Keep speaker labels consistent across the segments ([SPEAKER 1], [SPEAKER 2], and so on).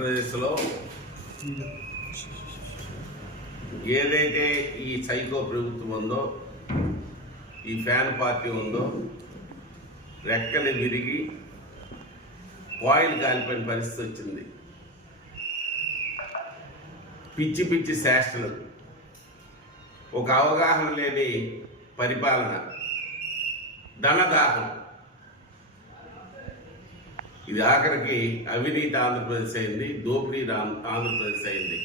[SPEAKER 1] ఆంధ్రప్రదేశ్లో ఏదైతే ఈ సైకో ప్రభుత్వం ఉందో ఈ ఫ్యాన్ పార్టీ ఉందో రెక్కలు విరిగి కాయిల్ కాలిపోయిన పరిస్థితి వచ్చింది. పిచ్చి పిచ్చి శాస్త్రలు ఒక అవగాహన లేని పరిపాలన ధనదాహం ఇది ఆఖరికి అవినీతి ఆంధ్రప్రదేశ్ అయింది దోపిడీ ఆంధ్రప్రదేశ్ అయింది.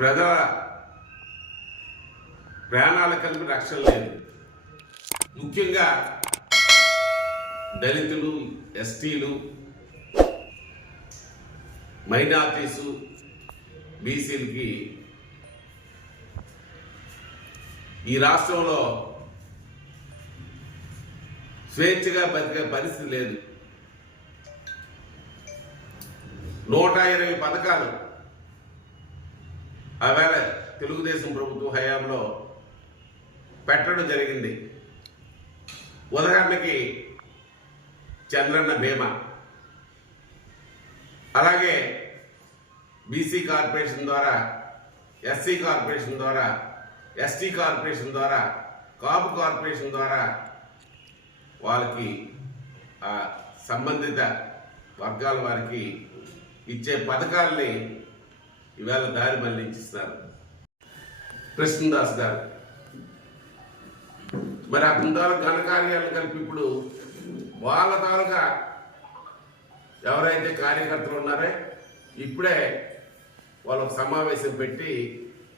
[SPEAKER 1] ప్రజల ప్రాణాల కలిపి రక్షణ లేదు. ముఖ్యంగా దళితులు ఎస్టీలు మైనార్టీసు బీసీలకి ఈ రాష్ట్రంలో స్వేచ్ఛగా బతికే పరిస్థితి లేదు. నూట ఇరవై పథకాలు ఆవేళ తెలుగుదేశం ప్రభుత్వ హయాంలో పెట్టడం జరిగింది. ఉదాహరణకి చంద్రన్న బీమా. అలాగే బీసీ కార్పొరేషన్ ద్వారా ఎస్సీ కార్పొరేషన్ ద్వారా ఎస్టీ కార్పొరేషన్ ద్వారా కాపు కార్పొరేషన్ ద్వారా వాళ్ళకి ఆ సంబంధిత వర్గాల వారికి ఇచ్చే పథకాల్ని ఇవాళ దారి మళ్ళించిస్తారు కృష్ణదాస్ గారు. మరి ఆ కుందాల ఘనకార్యాలు కలిపి ఇప్పుడు వాళ్ళ తాలూకా ఎవరైతే కార్యకర్తలు ఉన్నారో ఇప్పుడే వాళ్ళు సమావేశం పెట్టి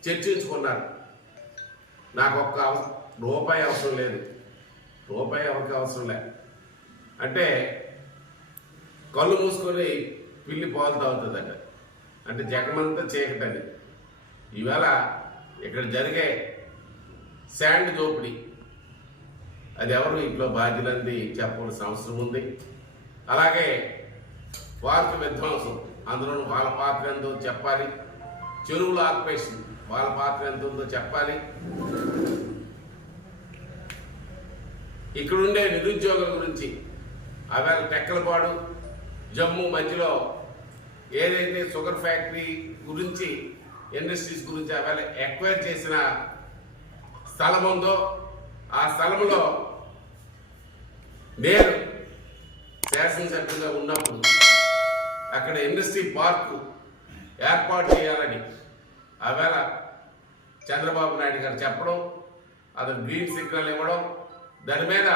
[SPEAKER 1] చర్చించుకున్నారు. నాకు ఒక్క రూపాయి అవసరం లేదు. రూపాయి ఎవరికి అవసరం లే. అంటే కళ్ళు మూసుకొని పిల్లి పాలు తాగుతుందట. అంటే జగమంతా చీకటని ఇవాళ ఇక్కడ జరిగే శాండ్ దోపిడీ. అది ఎవరు? ఇంట్లో బాధ్యులంది చెప్పవలసిన అవసరం ఉంది. అలాగే పార్క్ విధ్వంసం. అందులో వాళ్ళ పాత్ర ఎంతో చెప్పాలి. చెరువుల ఆక్యుపేషన్. వాళ్ళ పాత్ర ఎంత ఉందో చెప్పాలి. ఇక్కడుండే నిరుద్యోగుల గురించి అవేళ టెక్కలపాడు జమ్మూ మధ్యలో ఏదైతే షుగర్ ఫ్యాక్టరీ గురించి ఇండస్ట్రీస్ గురించి అవేళ ఎక్వైర్ చేసిన స్థలం ఉందో ఆ స్థలంలో నేను శాసనసభ్యుగా ఉన్నప్పుడు అక్కడ ఇండస్ట్రీ పార్కు ఏర్పాటు చేయాలని ఆవేళ చంద్రబాబు నాయుడు గారు చెప్పడం అతను గ్రీన్ సిగ్నల్ ఇవ్వడం దాని మీద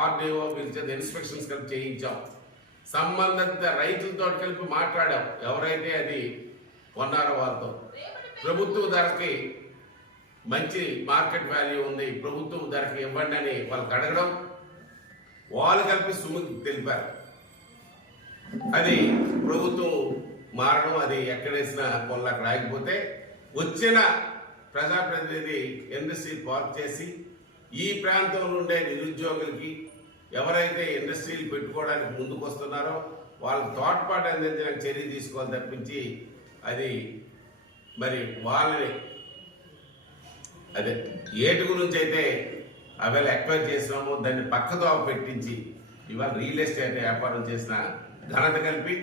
[SPEAKER 1] ఆర్డీఓ పిలిచే ఇన్స్పెక్షన్స్ కలిపి చేయించాం. సంబంధిత రైతులతో కలిపి మాట్లాడాం. ఎవరైతే అది కొన్నారో వాళ్ళతో ప్రభుత్వ ధరకి మంచి మార్కెట్ వాల్యూ ఉంది. ప్రభుత్వం ధరకి ఇవ్వండి అని వాళ్ళకి అడగడం వాళ్ళు కలిపి సుముఖి తెలిపారు. అది ప్రభుత్వం మారడం అది ఎక్కడేసిన పొల్ల అక్కడ ఆగిపోతే వచ్చిన ప్రజాప్రతినిధి ఎన్ఎస్సి పార్క్ చేసి ఈ ప్రాంతంలో ఉండే నిరుద్యోగులకి ఎవరైతే ఇండస్ట్రీలు పెట్టుకోవడానికి ముందుకు వస్తున్నారో వాళ్ళకి తోడ్పాటు అందించడానికి చర్య తీసుకోవాలి తప్పించి అది మరి వాళ్ళని అదే ఏటి గురించి అయితే అవేళ ఎక్వైర్ చేసినామో దాన్ని పక్కదోవ పెట్టించి ఇవాళ రియల్ ఎస్టేట్ వ్యాపారం చేసిన ఘనత కలిపి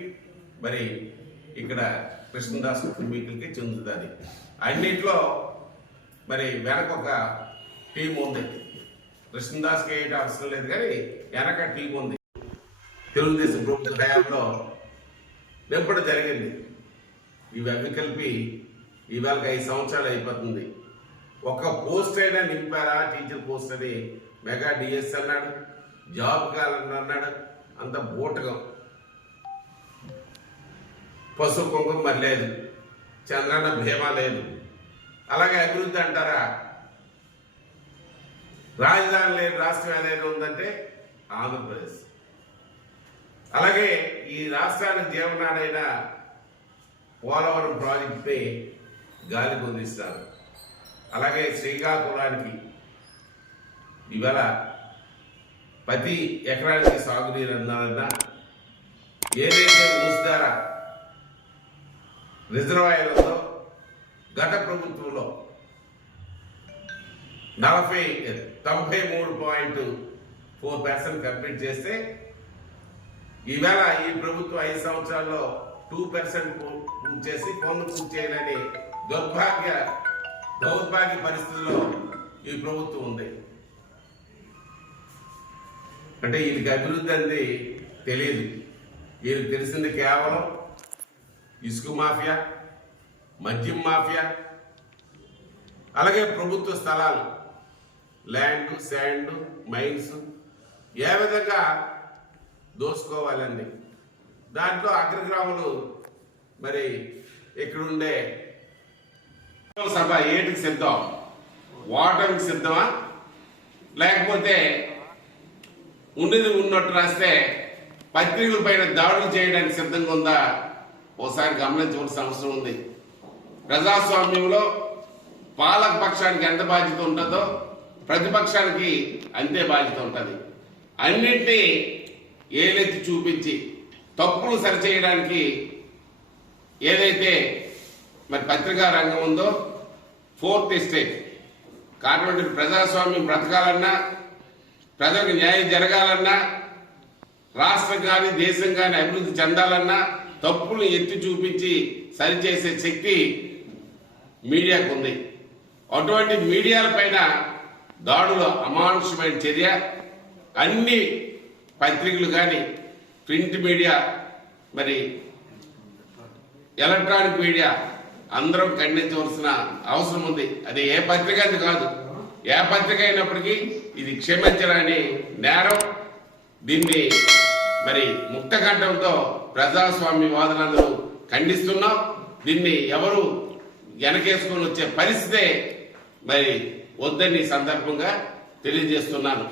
[SPEAKER 1] మరి ఇక్కడ కృష్ణదాస్ కుటుంబీకులకి చెందుతుంది. అన్నింటిలో మరి వెనక ఒక టీం ఉంది కృష్ణదాస్కి ఏంటి అవసరం లేదు కానీ వెనక టీం ఉంది తెలుగుదేశం ప్రభుత్వ హయాంలో నింపడం జరిగింది. ఇవన్నీ కలిపి ఇవాళ ఐదు సంవత్సరాలు అయిపోతుంది. ఒక పోస్ట్ అయినా నింపారా? టీచర్ పోస్ట్ అని మెగా డిఎస్ అన్నాడు జాబ్ కాలని అన్నాడు అంత బూటకం. పసుపు కుంకుమ మరి లేదు చంద్రన్న భీమా లేదు. అలాగే అభివృద్ధి అంటారా? రాజధాని లేని రాష్ట్రం ఏదైనా ఉందంటే ఆంధ్రప్రదేశ్. అలాగే ఈ రాష్ట్రానికి జీవనాడైన పోలవరం ప్రాజెక్టుపై గాలి పొందిస్తారు అలాగే శ్రీకాకుళానికి ఇవాళ ప్రతి ఎకరానికి సాగునీరు అందాలన్నా ఏదైతే మూస్తార రిజర్వాయర్లతో గత ప్రభుత్వంలో నలభై తొంభై మూడు పాయింట్ ఫోర్ పర్సెంట్ కంప్లీట్ చేస్తే ఈవేళ ఈ ప్రభుత్వం ఐదు సంవత్సరాల్లో టూ పర్సెంట్ పూర్తి చేసి పనులు పూర్తి చేయాలని దౌర్భాగ్య దౌర్భాగ్య పరిస్థితుల్లో ఈ ప్రభుత్వం ఉంది. అంటే వీళ్ళకి అభివృద్ధి అనేది తెలియదు. వీళ్ళకి తెలిసింది కేవలం ఇసుక మాఫియా మద్యం మాఫియా అలాగే ప్రభుత్వ స్థలాలు. ల్యాండ్ శాండ్ మైన్స్ ఏ విధంగా దోసుకోవాలండి? దాంట్లో అగ్రగ్రాములు మరి ఇక్కడుండే సభ ఏటికి సిద్ధం? ఓటమికి సిద్ధమా? లేకపోతే ఉన్నది ఉన్నట్టు రాస్తే పత్రికల పైన దాడులు చేయడానికి సిద్ధంగా ఉందా? ఓసారి గమనించవలసిన అవసరం ఉంది. ప్రజాస్వామ్యంలో పాలక పక్షానికి ఎంత బాధ్యత ఉంటుందో ప్రతిపక్షానికి అంతే బాధ్యత ఉంటుంది. అన్నింటినీ ఏలెత్తి చూపించి తప్పులు సరిచేయడానికి ఏదైతే మరి పత్రికా రంగం ఉందో ఫోర్త్ ఎస్టేట్ కాటువంటి ప్రజాస్వామ్యం బ్రతకాలన్నా ప్రజలకు న్యాయం జరగాలన్నా రాష్ట్రం కానీ దేశం కానీ అభివృద్ధి చెందాలన్నా తప్పులు ఎత్తి చూపించి సరిచేసే శక్తి మీడియాకు ఉంది. అటువంటి మీడియాల పైన దాడుల అమానుషమైన చర్య అన్ని పత్రికలు కానీ ప్రింట్ మీడియా మరి ఎలక్ట్రానిక్ మీడియా అందరం ఖండించవలసిన అవసరం ఉంది. అది ఏ పత్రిక అది కాదు. ఏ పత్రిక అయినప్పటికీ ఇది క్షమించరాని నేరం. దీన్ని మరి ముక్తకంఠంతో ప్రజాస్వామ్య వాదనలు ఖండిస్తున్నాం. దీన్ని ఎవరు వెనకేసుకొని వచ్చే పరిస్థితే మరి వద్దని ఈ సందర్భంగా తెలియజేస్తున్నాను.